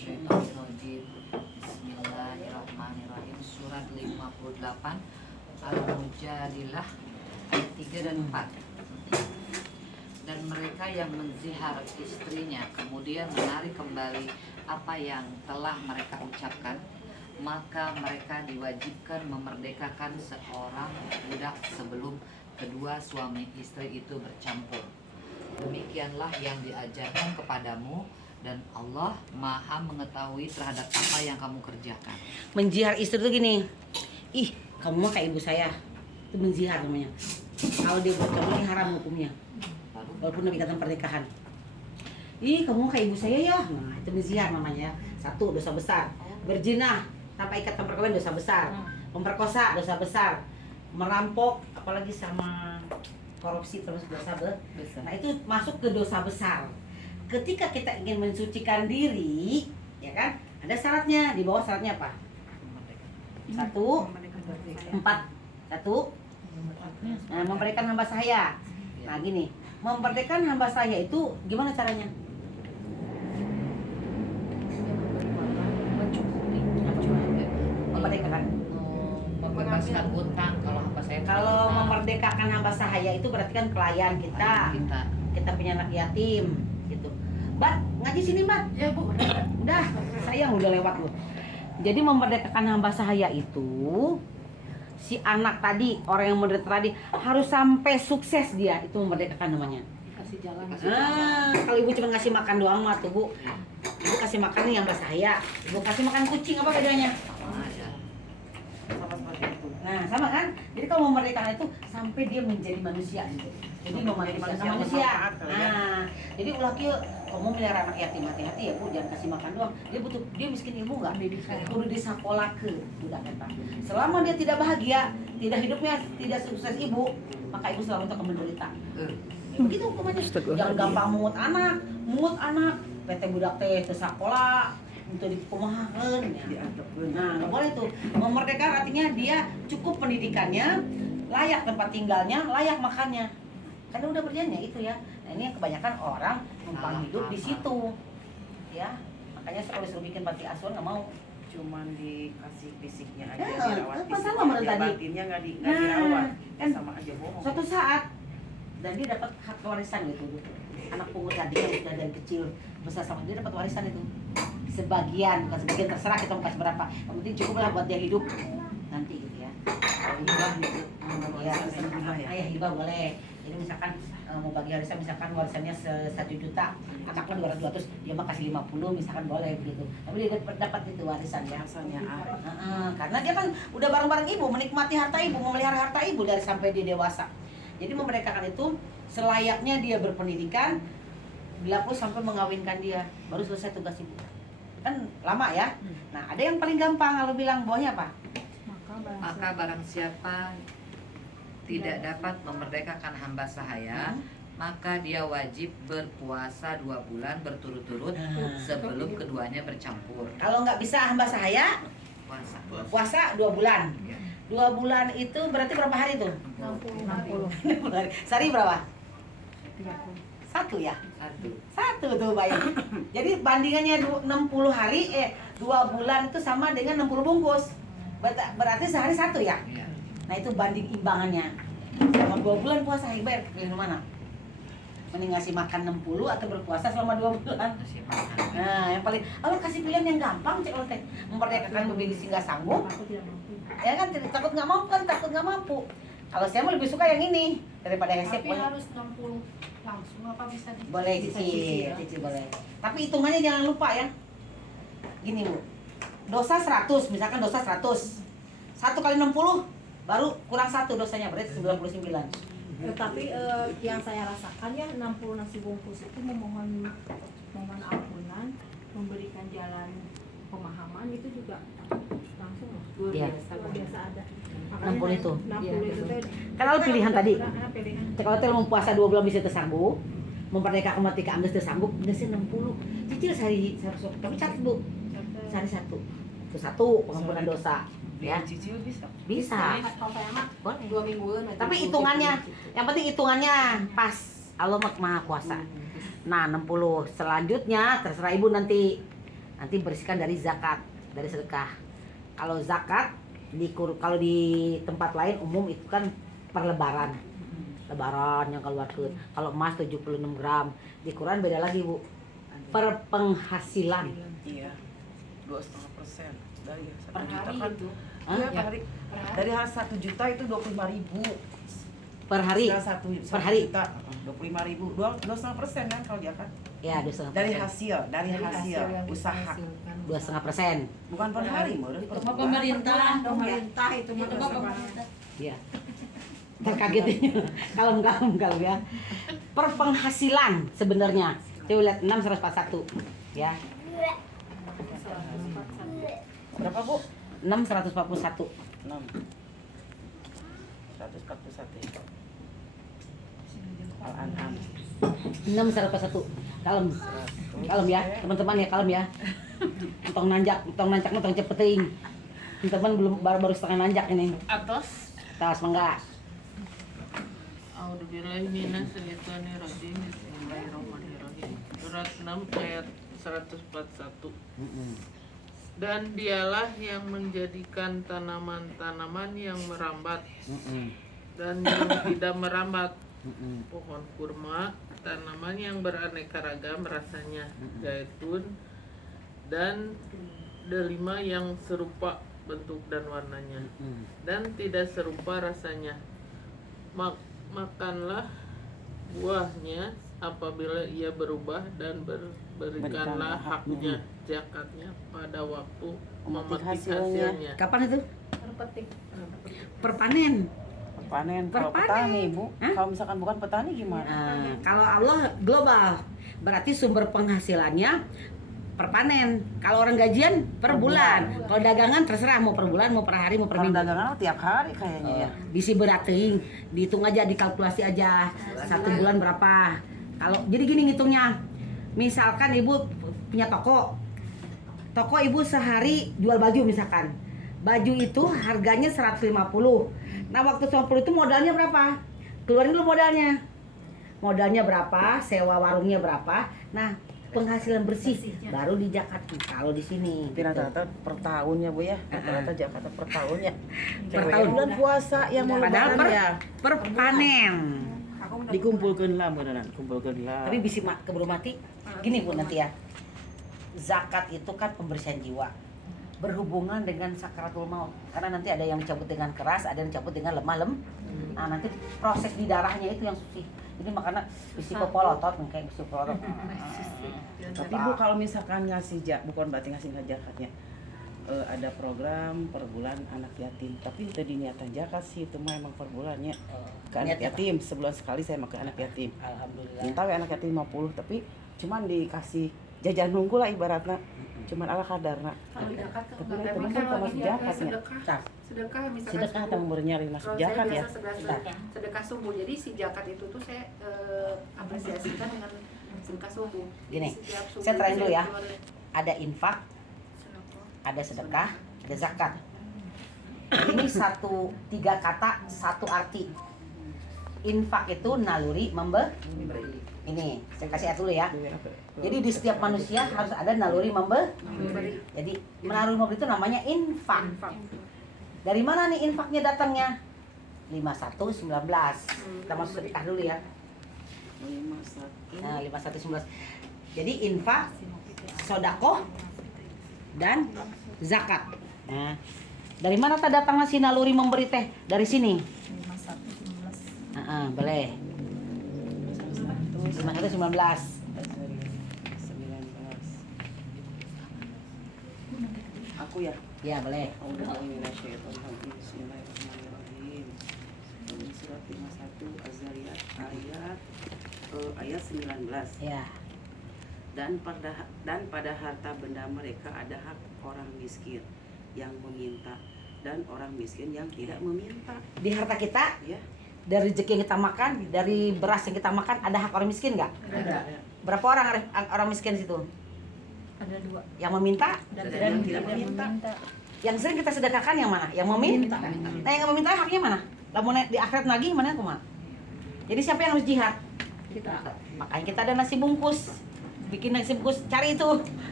minasyaitonirrajim. Bismillahirrahmanirrahim. Surat 58 Al-Mujadilah ayat 3 dan 4. Dan mereka yang menzihar istrinya kemudian menarik kembali apa yang telah mereka ucapkan, maka mereka diwajibkan memerdekakan seorang budak sebelum kedua suami istri itu bercampur. Demikianlah yang diajarkan kepadamu, dan Allah Maha mengetahui terhadap apa yang kamu kerjakan. Menjihar istri itu gini, ih kamu mah kayak ibu saya, itu menjihar namanya. Kalau dia buat kamu ini haram hukumnya, walaupun Nabi kata pernikahan. Ih kamu mah kayak ibu saya ya, nah itu menjihar namanya. Satu, dosa besar. Berzina tanpa ikatan perkawinan dosa besar. Memperkosa dosa besar. Merampok apalagi sama korupsi terus dosa besar. Nah itu masuk ke dosa besar. Ketika kita ingin mensucikan diri, ya kan, ada syaratnya. Di bawah syaratnya apa? 1, 4, 1. Nah, memberikan hamba saya. Nah gini, memerdekakan hamba saya itu gimana caranya? Memerdekakan. Membebaskan utang kalau hamba saya. Kalau memerdekakan hamba sahaya itu berarti kan klien kita. Kita punya anak yatim gitu. Mbak, ngaji sini, Mbak. Ya, Bu. Udah, sayang udah lewat loh. Jadi memerdekakan hamba sahaya itu si anak tadi, orang yang merdeka tadi harus sampai sukses dia, itu memerdekakan namanya. Dikasih jalan. Kalau ibu cuma ngasih makan doang mah tuh, Bu. Ibu kasih makan nih hamba sahaya. Ibu kasih makan kucing, apa bedanya? Sama aja. Sama seperti itu. Nah, sama kan? Jadi kalau memerdekakan itu sampai dia menjadi manusia gitu. Jadi memanusiakan manusia. Nah, jadi ulah kieu kamu melihara anak yatim, hati-hati ya Bu, jangan kasih makan doang. Dia miskin ilmu enggak? Kudu disakolakeun budak eta. Selama dia tidak bahagia, tidak hidupnya tidak sukses ibu, maka ibu selalu untuk menderita. Begitu hukumannya. Jangan gampang mungut anak, PT budak teh teu sakola. Untuk dikumahakeun ya. Nah, nggak boleh tuh. Memerdekakan artinya dia cukup pendidikannya, layak tempat tinggalnya, layak makannya. Karena udah berjanji itu ya. Nah, ini yang kebanyakan orang numpang hidup di situ. Ya. Makanya kalau disuruh bikin panti asuhan nggak mau. Cuman dikasih fisiknya aja, dirawat dirawat sama menurut fisiknya, tadi. batinnya nggak dirawat, kan sama aja bohong. Suatu saat dan dia dapat hak warisan gitu. Anak pungut tadi yang sudah dari kecil besar sama dia dapat warisan itu. Sebagian, bukan sebagian, terserah kita mau kasih berapa. Yang penting cukup lah buat dia hidup nanti gitu ya. Hibah gitu. Ya, Hibah ya. ayah hibah boleh. Jadi misalkan mau bagi warisan, misalkan warisannya 1 juta, anaknya 200, dia mah kasih 50 misalkan boleh begitu. Tapi dia dapat itu warisan ya. Asalnya apa? Karena dia kan udah bareng-bareng ibu, menikmati harta ibu, memelihara harta ibu dari sampai dia dewasa. Jadi memerdekakan itu selayaknya dia berpendidikan, bila perlu sampai mengawinkan dia, baru selesai tugas ibu. Kan lama ya. Nah, ada yang paling gampang kalau bilang bawahnya apa? Maka barang siapa tidak dapat memerdekakan hamba sahaya, maka dia wajib berpuasa 2 bulan berturut-turut sebelum keduanya bercampur. Kalau nggak bisa hamba sahaya, puasa 2 bulan. 2 bulan itu berarti berapa hari tuh? 60 hari. Sehari berapa? 1 ya? Satu tuh baik. Jadi bandingannya 60 hari, 2 bulan itu sama dengan 60 bungkus. Berarti sehari 1 ya? Iya. Nah itu banding imbangannya. Selama 2 bulan puasa, Iqbal pilih mana? Mending ngasih makan 60 atau berpuasa selama 2 bulan? Nah yang paling, Allah kasih pilihan yang gampang cek teh. Memerdekakan begini sih nggak sanggup. Ya kan takut nggak mampu kan, takut nggak mampu. Kalau saya mau lebih suka yang ini daripada hesep. Tapi harus 60 langsung apa bisa di boleh cicil boleh. Tapi hitungannya jangan lupa ya. Gini Bu, dosa 100, misalkan dosa 100, 1 kali 60 baru kurang 1 dosanya, berarti 99. Tetapi yang saya rasakan ya 60 nasi bungkus itu memohon ampunan, memberikan jalan pemahaman itu juga langsung loh. Iya. Luar biasa ada. 60 itu. 60 itu teh. Kalau pilihan tadi, Pilihan. kalau hotel mau puasa 2 bulan bisa tersanggup, memerdekakan mati ke Anggus tersanggup, nggak sih 60. Cicil sehari, tapi catat Bu, sehari 1. Itu 1 pengampunan dosa. Ya, Cicil bisa. bisa. Kalau saya mah Boleh. 2 mingguan. Tapi hitungannya, yang penting hitungannya pas. Allah Maha Kuasa. Nah 60 selanjutnya terserah ibu nanti nanti bersihkan dari zakat, dari sedekah. Kalau zakat kalau di tempat lain umum itu kan per lebaran. Lebaran yang keluarkan. Kalau emas 76 gram. Di Quran beda lagi, Bu. Per penghasilan. Iya. 2,5% dari 1 Per juta hari kan. itu. Iya, Ya. per hari. Dari hal 1 juta itu 25.000. Per hari. Per hari. Juta 25.000. 2,5% kan kalau zakat. Ya, 2,5%. Dari hasil yang usaha. dihasilkan. 2,5%. Bukan per hari, Mbak. Itu Per mah bulan. pemerintah itu mah pemerintah. Iya. Terkagetnya. Kalem ya. Per penghasilan sebenarnya. Coba lihat 641 ya. Berapa, Bu? 641. 6. 141. Al-An'am. 641. Kalem. Kalem ya, teman-teman ya, kalem ya. Tong nanjak tong cepeting. Teman baru setengah nanjak ini. Atas Tas mangga. A'udzubillahiminasyaitonirrajim. Bismillahirrahmanirrahim. Surat 6 ayat 141. Dan dialah yang menjadikan tanaman-tanaman yang merambat dan yang tidak merambat, pohon kurma, tanaman yang beraneka ragam rasanya, zaitun, dan delima yang serupa bentuk dan warnanya, dan tidak serupa rasanya. Makanlah buahnya apabila ia berubah, dan berikanlah haknya, zakatnya pada waktu memetik hasilnya. Kapan itu? Terpetik. Perpanen. Panen. Kalau Perpanen. petani, Bu. Hah? Kalau misalkan bukan petani gimana? Nah, kalau Allah global, berarti sumber penghasilannya perpanen. Kalau orang gajian per bulan. Kalau dagangan terserah mau per bulan, mau per hari, mau per Kalau minggu. dagangan tiap hari kayaknya ya. Bisi berating, dihitung aja, dikalkulasi aja 1 bulan berapa. Kalau jadi gini ngitungnya, misalkan ibu punya toko ibu sehari jual baju misalkan, baju itu harganya 150. Nah waktu 150 itu modalnya berapa? Keluarin dulu modalnya berapa, sewa warungnya berapa. Nah penghasilan bersih baru dijakatin kalau di sini. Tapi rata-rata per tahunnya, Bu ya. Rata-rata Jakarta per tahunnya. Per Cewek tahun. bulan puasa yang mau Padahal lebaran ya. per panen. Dikumpulkan lah, beneran. Kumpulkan lah. Tapi bisa keburu mati. Gini Bu nanti ya. Zakat itu kan pembersihan jiwa. Berhubungan dengan sakaratul maut. Karena nanti ada yang dicabut dengan keras, ada yang dicabut dengan lemah Nah, nanti proses di darahnya itu yang susah. Jadi makanya bisi popolotot kayak bisi popolotot. Tapi Bu kalau misalkan ngasih bukan berarti ngasih zakatnya. Ada program per bulan anak yatim, tapi tadi niatan zakat sih itu mah emang per bulannya ke anak yatim. Sebulan sekali saya mau ke anak yatim. Alhamdulillah. Minta we anak yatim 50, tapi cuman dikasih jajan nunggu lah ibaratnya. Cuman ala kadarna. Kalau zakat Tapi enggak. teman kan masuk zakatnya. Sedekah misalkan Sedekah atau nyari masuk kalau zakat saya ya. biasa sedekah subuh. Jadi si zakat itu tuh saya apresiasikan dengan sedekah subuh. Gini, Setiap subuh saya terakhir dulu ya. keluarin Ada infak, sedekah. ada sedekah, ada zakat. Ini 3 kata, 1 arti. Infak itu naluri memberi. Ini saya kasih lihat dulu ya. Jadi di setiap manusia harus ada naluri memberi. Jadi naluri memberi itu namanya infak. Dari mana nih infaknya datangnya? 5119. Kita masuk sedekah dulu ya. 51. Nah, 5119. Jadi infak, sodakoh, dan zakat. Nah, dari mana tak datang si naluri memberi teh? Dari sini. 5119. Boleh. 5119. 19. Aku ya. Ya, boleh. Bismillahirrahmanirrahim. Surat 51 Az-Zariyat ayat 19. Ya. Dan pada harta benda mereka ada hak orang miskin yang meminta dan orang miskin yang tidak meminta. Di harta kita, Ya, dari rezeki yang kita makan, dari beras yang kita makan, ada hak orang miskin nggak? ada. Berapa orang miskin di situ? Ada 2. Yang meminta, Dan yang tidak meminta. yang sering kita sedekahkan yang mana? Yang meminta. Nah, yang nggak meminta haknya mana? Lamun di akhirat lagi mana kumaha? Jadi siapa yang harus jihad? Kita Makanya kita ada nasi bungkus. bikin nasi bungkus, cari itu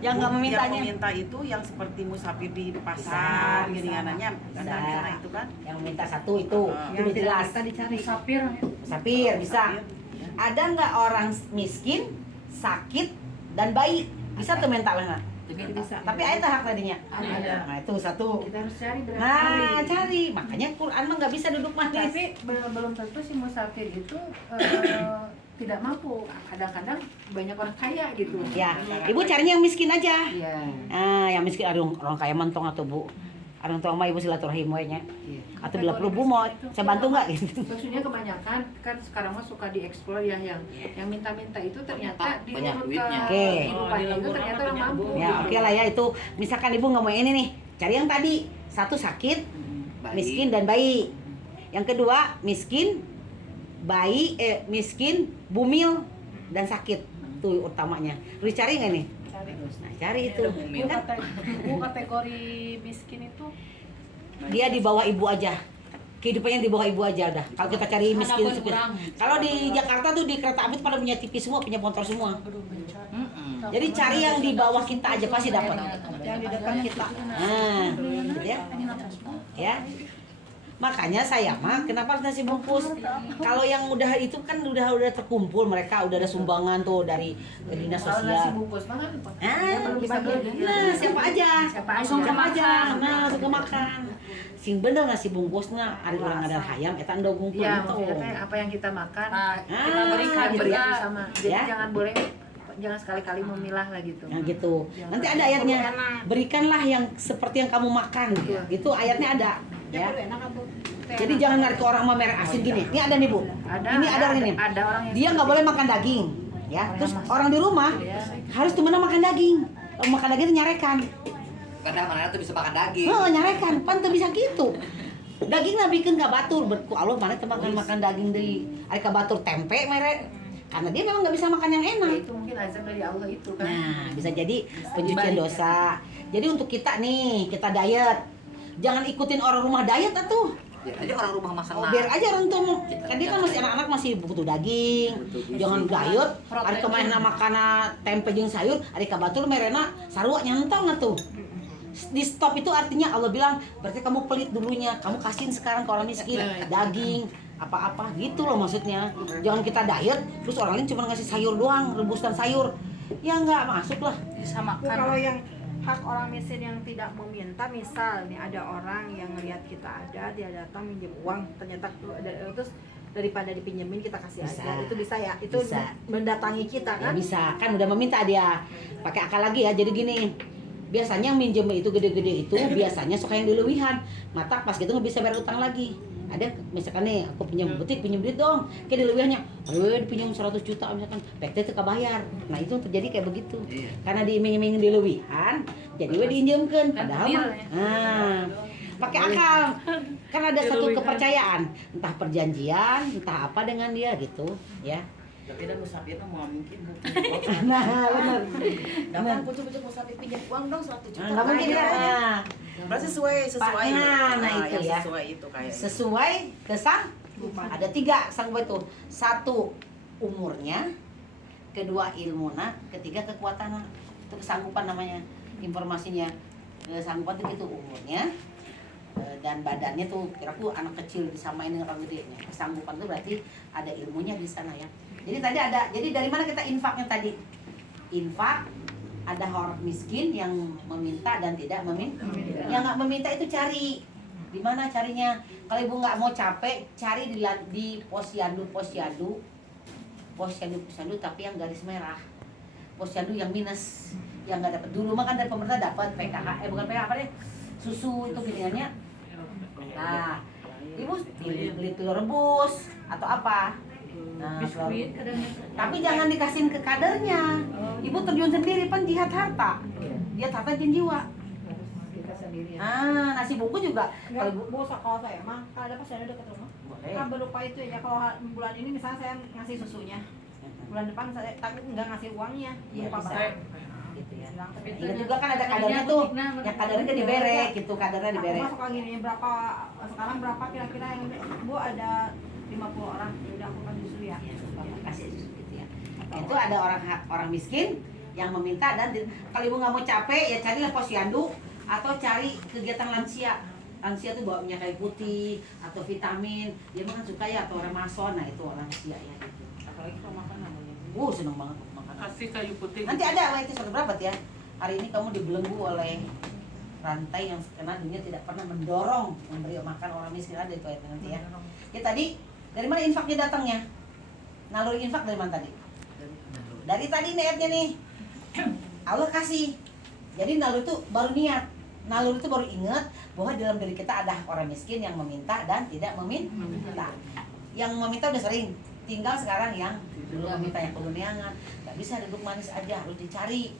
yang nggak memintanya. Yang meminta itu yang seperti musafir di pasar, Bisa, gini anaknya bisa. ada di sana itu kan. Yang minta satu itu Yang udah jelas. dicari. Sapir bisa. Ada nggak orang miskin, sakit dan bayi bisa tuh minta mana? Bisa. Tapi ada hak tadinya. Ada. Nah itu satu. Kita harus cari berapa Nah kali. cari, makanya Quran mah nggak bisa duduk manis. Tapi belum tentu si musafir itu tidak mampu. Kadang-kadang banyak orang kaya gitu. Ya, ibu carinya yang miskin aja. Iya. Ah, yang miskin ada orang kaya mentong atau bu. Orang tua mah ibu silaturahim we nya. Iya. Atau bila perlu bu mau saya bantu nggak gitu. Maksudnya kebanyakan kan sekarang mah suka dieksplor ya yang minta-minta itu ternyata di Banyak urut duitnya. ke Oke. kehidupannya itu ternyata orang mampu. Ya oke lah ya itu. Misalkan ibu nggak mau ini nih, cari yang tadi satu sakit, Bayi. miskin dan bayi. Yang kedua miskin, bayi, miskin, bumil dan sakit. Tuh utamanya. Lu cari nggak nih? Nah, cari itu. Kan Bu kategori miskin itu dia di bawah ibu aja. Kehidupannya di bawah ibu aja udah. Kalau kita cari miskin seperti. Kalau di Jakarta tuh di kereta api pada punya TV semua, punya motor semua. Jadi cari yang di bawah kita aja pasti dapat. Yang di depan kita. Nah, gitu ya. Ya. Makanya saya mah kenapa harus nasi bungkus? Kalau yang udah itu kan udah terkumpul mereka udah ada sumbangan tuh dari dinas kalau nasi sosial. bungkus mah kan Ah, bisa beli. nah siapa aja? Siapa aja. Siapa aja? Nah, suka makan. Sing bener nasi bungkusnya ada orang ada hayam eta endog ngumpul Ya, itu. maksudnya teh apa yang kita makan kita berikan gitu ya. sama. Jadi Ya. jangan sekali-kali memilah lah gitu. Nah gitu. Nanti ada ayatnya. Berikanlah yang seperti yang kamu makan. Itu ayatnya ada. Ya. Jadi jangan narik ke orang mau merek asin gini. Ini ada nih bu. Ini ada orang ini. Ada orang yang Dia nggak boleh makan daging. Ya. Terus orang di rumah harus temenan makan daging. Kalau makan daging itu nyarekan. Kadang mana tuh bisa makan daging. Nyarekan. Pan tuh bisa gitu. Daging nggak bikin nggak batur. Berku Allah mana tuh makan daging dari. Ada batur tempe merek. Karena dia memang nggak bisa makan yang Ya, enak. itu mungkin azab dari Allah itu kan. Nah, bisa jadi pencucian dosa. Jadi untuk kita nih, kita diet. Jangan ikutin orang rumah diet atuh. Biar aja orang rumah makan. Biar aja orang tua kan dia kan masih anak-anak masih butuh daging. Jangan diet. Ari kemana makana tempe jeung sayur, ari ka batur merena sarua nyentong atuh. Di stop itu artinya Allah bilang, berarti kamu pelit dulunya. Kamu kasihin sekarang ke orang miskin daging apa-apa gitu loh maksudnya. Jangan kita diet terus orang lain cuma ngasih sayur doang, rebusan sayur. Ya enggak masuk lah. Bu, kalau yang hak orang miskin yang tidak meminta, misal nih ada orang yang ngelihat kita ada, dia datang minjem uang, ternyata terus daripada dipinjemin kita kasih Bisa. aja, itu bisa ya, itu Bisa. mendatangi kita Ya kan? bisa, kan udah meminta dia. Pakai akal lagi ya. Jadi gini, biasanya yang minjem itu gede-gede itu biasanya suka yang dilewihan. Mata pas gitu nggak bisa bayar utang lagi. Ada misalkan nih aku pinjam butik, pinjam duit dong. Kayak dilewihannya, dipinjam 100 juta misalkan, PT itu kebayar. Nah itu terjadi kayak begitu. Iya. Karena diiming-iming dilewihan, jadi we diinjemkeun padahal mah. Nah, pakai akal. Kan ada satu kepercayaan, entah perjanjian, entah apa dengan dia gitu, ya. Tapi dan musafirnya mau mungkin bukan. Nah, benar. Dapat pucuk-pucuk musafir pinjam uang dong 100 juta. Nggak mungkin kan? Nah, Berarti sesuai. Nah, itu yang ya. sesuai itu kayaknya. sesuai ada 3 sanggup itu. 1 umurnya, kedua ilmuna, ketiga kekuatan. Itu kesanggupan namanya, informasinya. Sanggupan itu gitu umurnya dan badannya tuh kira-kira anak kecil disamain dengan orang gedenya. Kesanggupan itu berarti ada ilmunya di sana ya. Jadi tadi ada, jadi dari mana kita infaknya tadi? Infak ada orang miskin yang meminta dan tidak meminta. Yang nggak meminta itu cari. Di mana carinya? Kalau ibu nggak mau capek, cari di posyandu tapi yang garis merah. Posyandu yang minus, yang nggak dapat. Dulu mah kan dari pemerintah dapat PKH, bukan PKH apa deh? Susu itu giniannya. Nah, ibu beli telur rebus atau apa? Nah, Biskuit kadang-kadang. tapi jangan dikasihin ke kadernya. Ibu terjun sendiri kan jihad harta. Jihad harta dan jiwa. Kita sendiri. Ah, nasi bungkus juga. Enggak, Kalau Bu, kalau saya mah kalau ada pasien dekat rumah, boleh. kan berupa itu ya. Kalau bulan ini misalnya saya ngasih susunya, bulan depan saya tapi nggak ngasih uangnya, Iya, berupa bisa. barang. Gitu ya. Bilang, tapi Ingat juga kan ada kadernya tuh. Yang kadernya kan diberek gitu, kadernya aku diberek. masuk lagi nih sekarang berapa kira-kira yang Bu ada 50 orang, ya udah aku kasih susu ya. Bapak kasih gitu ya. Itu ada orang miskin, yang meminta. Dan kalau ibu nggak mau capek ya carilah posyandu atau cari kegiatan lansia. Lansia tuh bawa minyak kayu putih atau vitamin, dia makan suka ya, atau orang mason, nah itu orang lansia ya gitu. Apalagi kalau makan namanya. Seneng banget makan. Kasih kayu putih. Nanti ada itu satu berapa ya? Hari ini kamu dibelenggu oleh rantai yang karena dunia tidak pernah mendorong memberi makan orang miskin, ada itu ayatnya nanti ya. Ya tadi dari mana infaknya datangnya? Naluri infak dari mana tadi? Dari tadi nih ayatnya nih. Allah kasih. Jadi naluri itu baru niat. Naluri itu baru ingat bahwa dalam diri kita ada orang miskin yang meminta dan tidak meminta. Yang meminta udah sering, tinggal sekarang yang belum meminta, yang perlu neangan. Gak bisa duduk manis aja, harus dicari.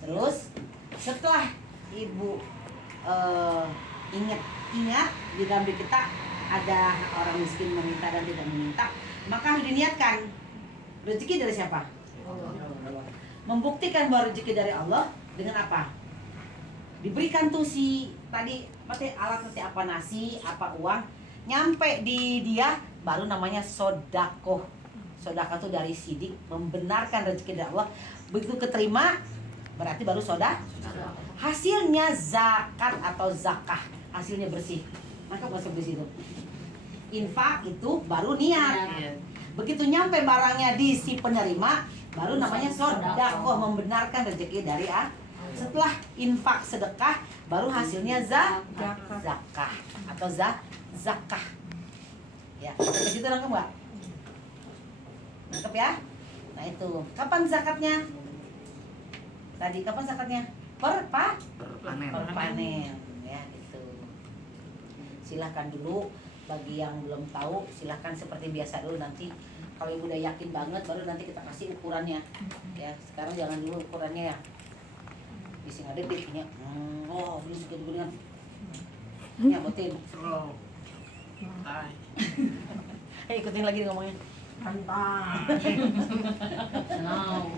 Terus setelah ibu ingat di dalam diri kita ada orang miskin meminta dan tidak meminta, maka harus diniatkan rezeki dari siapa? Membuktikan bahwa rezeki dari Allah dengan apa? Diberikan tuh si tadi alat nanti apa, nasi, apa uang, nyampe di dia baru namanya sodakoh. Sodakoh itu dari sidik, membenarkan rezeki dari Allah. Begitu keterima berarti baru hasilnya zakat atau zakah, hasilnya bersih. Maka bahasa bersih itu infak itu baru niat. Begitu nyampe barangnya di si penerima baru namanya sodakoh, membenarkan rezeki dari setelah infak sedekah baru hasilnya zakah atau zakah. Ya, begitu nangkep nggak? Nangkep ya? Nah itu, kapan zakatnya? Tadi kapan zakatnya? Per panen. Ya gitu. Silahkan dulu, bagi yang belum tahu silahkan seperti biasa dulu, nanti kalau ibu udah yakin banget baru nanti kita kasih ukurannya. Ya, sekarang jangan dulu ukurannya ya. Bisa ada pipinya. Oh, belum segitu dengan. Ya, botin. Ikutin lagi ngomongnya. Mantap. No.